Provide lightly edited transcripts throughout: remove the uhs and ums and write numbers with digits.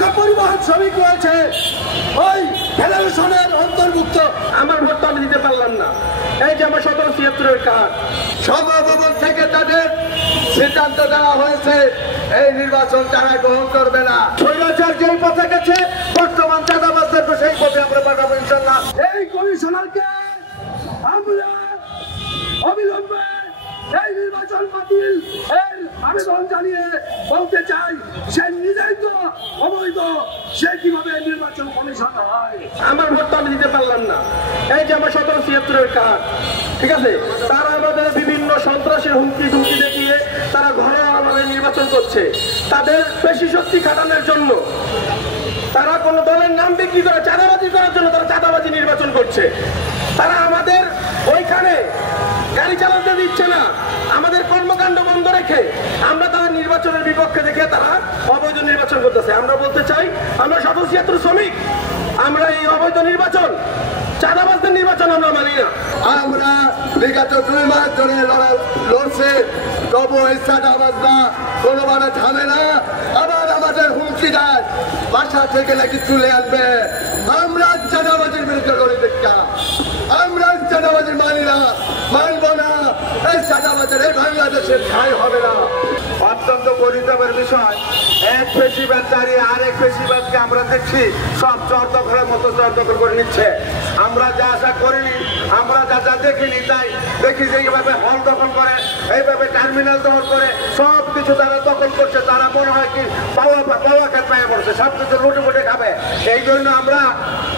লক্ষ পরিবহন শ্রমিক রয়েছে ওই ফেডারেশনের অন্তর্ভুক্ত। আমার ভোটটা আমি দিতে পারলাম না, এই যে আমার 1776 কার্ড। সভাভবন থেকে তাদের সিদ্ধান্ত দেওয়া হয়েছে এই নির্বাচন তারা গ্রহণ করবে না। স্বৈরাচার যেই পথে গেছে বর্তমান চাঁদাবাজদেরকে সেই পথে আমরা পাঠাবো ইনশাল্লাহ। এই কমিশনারকে আমরা অবিলম্বে এই নির্বাচন বাতিল এর আবেদন জানিয়ে বলতে চাই, সে নিজেই তো অবৈধ, সে কিভাবে নির্বাচন কমিশন হয়। আমার ভোটটা আমি দিতে পারলাম না, এই যে আমার 1776 কার্ড। ঠিক আছে, তারা আমাদের বিভিন্ন সন্ত্রাসের হুমকি ধুমকি দেখিয়ে তারা ঘরোয়াভাবে নির্বাচন করছে তাদের পেশি শক্তি খাটানোর জন্য। তারা কোনো দলের নাম বিক্রি করে চাঁদাবাজি করার জন্য তারা চাঁদাবাজি নির্বাচন করছে। তারা আমাদের ওইখানে গাড়ি চালাতে দিচ্ছে না, আমাদের কর্মকাণ্ড বন্ধ রেখে আমরা তাদের নির্বাচনের বিপক্ষে দেখে তারা অবৈধ নির্বাচন করতেছে। আমরা বলতে চাই, আমরা 1776 শ্রমিক, আমরা এই অবৈধ নির্বাচন চাঁদাবাজদের নির্বাচন আমরা মানি না। আমরা বিগত 2 মাস ধরে লড়ছে, তবু এই চাঁদাবাজরা কোনো মানে থামে না। আবার আমাদের হুমকি দেয় বাসা থেকে নাকি তুলে আনবে। আমরা চাঁদাবাজির বিরুদ্ধে লড়ি দেখা, আমরা চাঁদাবাজি মানি না, মানব না। এই চাঁদাবাজের এই বাংলাদেশের ঠাঁই হবে না। অত্যন্ত পরিতাপের বিষয়, এক ফেসিবাদ দাঁড়িয়ে আরেক ফেসিবাদকে আমরা দেখছি সব চরদখলের মতো চরদখল করে নিচ্ছে। আমরা যা আশা করিনি, আমরা যা যা দেখিনি, তাই দেখি যে এইভাবে হল দখল করে, এইভাবে টার্মিনাল দখল করে সব কিছু তারা দখল করছে। তারা মনে হয় কি পাওয়া খেত পায়ে পড়ছে, সব কিছু লুটে মুটে খাবে। এই জন্য আমরা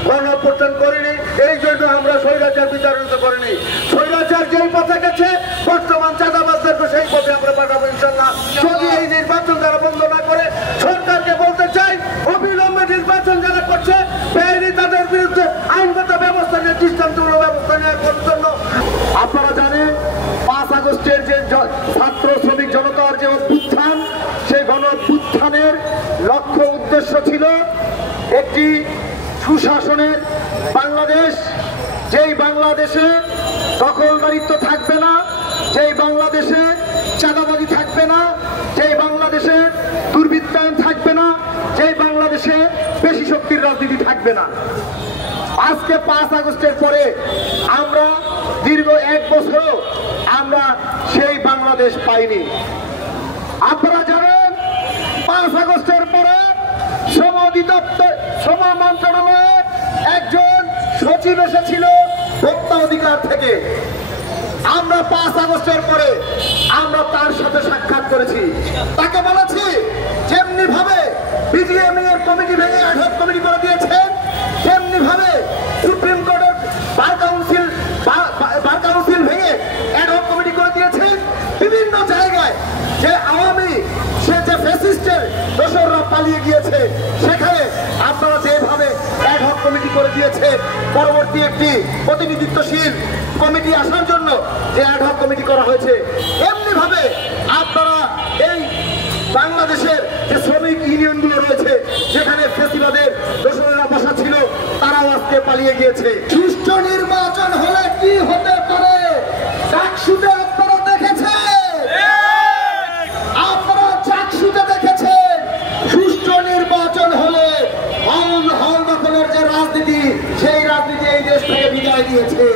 গণঅভ্যুত্থান করিনি, এই জন্য আমরা স্বৈরাচার বিতাড়িত করিনি। স্বৈরাচার যেই পথে গেছে বর্তমান চাঁদাবাজদেরকে সেই পথে আমরা পাঠাবো ইনশাল্লাহ। যদি এই নির্বাচন তারা বন্ধ না করে, সরকারকে বলতে চাই অবিলম্বে নির্বাচন যারা করছে বেআইনি তাদের বিরুদ্ধে আইনগত ব্যবস্থা নিয়ে দৃষ্টান্তমূলক ব্যবস্থা নেওয়ার জন্য। আপনারা জানেন 5 আগস্টের যে ছাত্র শ্রমিক জনতার যে অভ্যুত্থান, সেই গণ অভ্যুত্থানের লক্ষ্য উদ্দেশ্য ছিল একটি সুশাসনের বাংলাদেশ, যেই বাংলাদেশে দখলদারিত্ব থাকবে না, যেই বাংলাদেশে চাঁদাবাজি থাকবে না, যেই বাংলাদেশে দুর্বৃত্তায়ন থাকবে না, যেই বাংলাদেশে পেশি শক্তির রাজনীতি থাকবে না। আজকে 5 আগস্টের পরে আমরা দীর্ঘ 1 বছরও আমরা সেই বাংলাদেশ পাইনি। আপনারা জানেন 5 আগস্টের পরে শ্রম অধিদপ্তর, শ্রম মন্ত্রণালয়ে একজন সচিব এসেছিল ভোক্তা অধিকার থেকে। আমরা 5 আগস্টের পরে আমরা তার সাথে সাক্ষাৎ করেছি, তাকে বলেছি যেমনি ভাবে বিজিএমই এর কমিটি ভেঙে অ্যাডহক কমিটি করে দিয়েছেন, তেমনি ভাবে সুপ্রিম কোর্টের বার কাউন্সিল ভেঙে অ্যাডহক কমিটি করে দিয়েছেন। বিভিন্ন জায়গায় যে আওয়ামী সে যে ফ্যাসিস্টের দোসররা পালিয়ে গিয়েছে, সেখানে আপনারা যেভাবে অ্যাডহক কমিটি করে দিয়েছে, পরবর্তী একটি প্রতিনিধিত্বশীল কমিটি আসার জন্য যে অ্যাডহক কমিটি করা হয়েছে, এমনি ভাবে আপনারা এই বাংলাদেশের যে শ্রমিক ইউনিয়নগুলো রয়েছে, যেখানে ফেসিবাদের দোসরেরা বসা ছিল, তারাও আজকে পালিয়ে গিয়েছে। সুষ্ঠু নির্বাচন হলে কি হতে পারে চাকসুতে আপনারা দেখেছেন, আপনারা চাকসুতে দেখেছেন। সুষ্ঠু নির্বাচন হলে হল দখলের যে রাজনীতি, সেই রাজনীতি এই দেশ থেকে বিদায় দিয়েছে।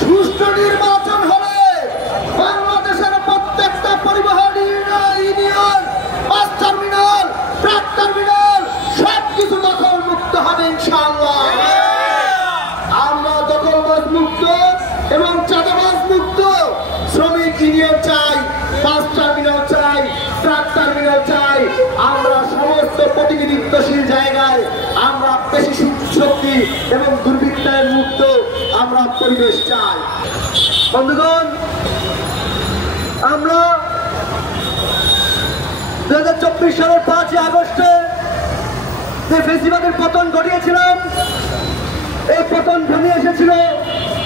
সুষ্ঠু নির্বাচন হলে বাংলাদেশের প্রত্যেকটা পরিবহন union, bus terminal, truck terminal সবকিছু দখল মুক্ত হবে ইনশাআল্লাহ। আমরা দখলবাজ মুক্ত এবং চাঁদাবাজ মুক্ত শ্রমিক ইউনিয়ন চাই, বাস টার্মিনাল চাই, ট্রাক টার্মিনাল চাই। আমরা সমস্ত প্রতিনিধিত্বশীল জায়গায় আমরা পেশি শক্তি এবং দুর্বৃত্তায়ন মুক্ত আমরা পরিবেশ চাই। বন্ধুগণ, আমরা 2024 সালের 5 আগস্টে যে ফেসিবাদের পতন ঘটিয়েছিলাম, এই পতন ভেঙে এসেছিল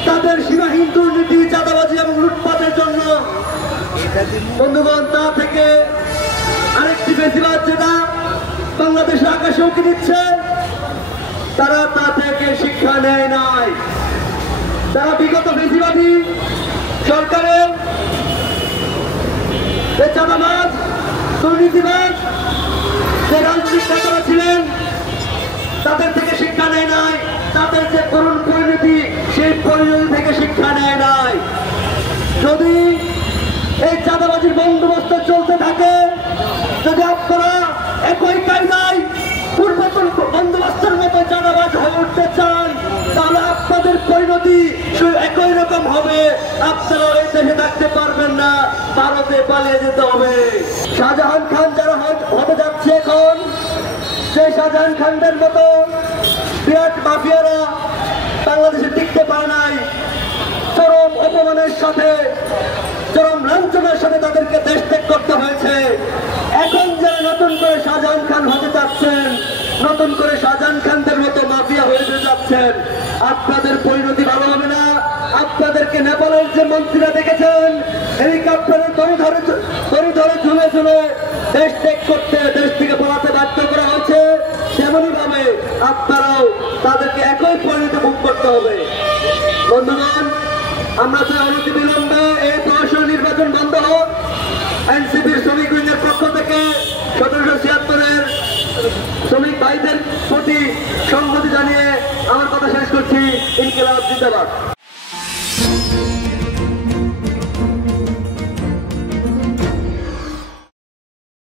তাদের সীমাহীন দুর্নীতি, চাঁদাবাজি এবং লুটপাটের জন্য। বন্ধুগণ, তা থেকে আরেকটি ফেসিবাদ যেটা বাংলাদেশের আকাশে উঁকি দিচ্ছে, তারা তা থেকে শিক্ষা নেয় নাই। তারা বিগত ফেসিবাদী সরকারের যে চাঁদাবাজ, দুর্নীতিবাজ, যে রাজনীতি তাদের যে করুণ পরিণতি, সেই পরিণতি থেকে শিক্ষা নেয় নাই। যদি এই চাঁদাবাজির বন্দোবস্ত চলতে থাকে, যদি আপনারা একই কায়দায় পূর্বতন বন্দোবস্তের মতো চাঁদাবাজ হয়ে উঠতে চান, তাহলে আপনাদের পরিণতি একই রকম হবে। আপনারা এই দেশে থাকতে পারবেন না, ভারতে পালিয়ে যেতে হবে। শাহজাহান খান যারা হতে যাচ্ছে এখন, সেই শাহজাহান খানদের মতো বিরাট মাফিয়ারা বাংলাদেশে টিকতে পারে নাই। চরম অপমানের সাথে, চরম লাঞ্ছনার সাথে তাদেরকে দেশ ত্যাগ করতে হয়েছে। এখন যারা নতুন করে শাহজাহান খান হতে যাচ্ছেন, নতুন করে শাহজাহান খানদের মতো মাফিয়া হয়ে যাচ্ছেন, আপনাদের পরিণতি ভালো হবে না। আপনাদেরকে নেপালের যে মন্ত্রীরা দেখেছেন, হেলিকপ্টারে দড়ি ধরে ঝুলে ঝুলে দেশ ত্যাগ করতে, দেশ থেকে পালাতে বাধ্য করা হয়েছে, তেমনই ভাবে আপনারাও তাদেরকে একই পরিণতি ভোগ করতে হবে। বন্ধুগণ, আমরা চাই অনতি বিলম্বে এই তহসিল নির্বাচন বন্ধ হোক। এনসিপির শ্রমিক ইউনিয়নের পক্ষ থেকে 1776-এর শ্রমিক ভাইদের প্রতি সংহতি জানিয়ে আমার কথা শেষ করছি। ইনকিলাব জিন্দাবাদ।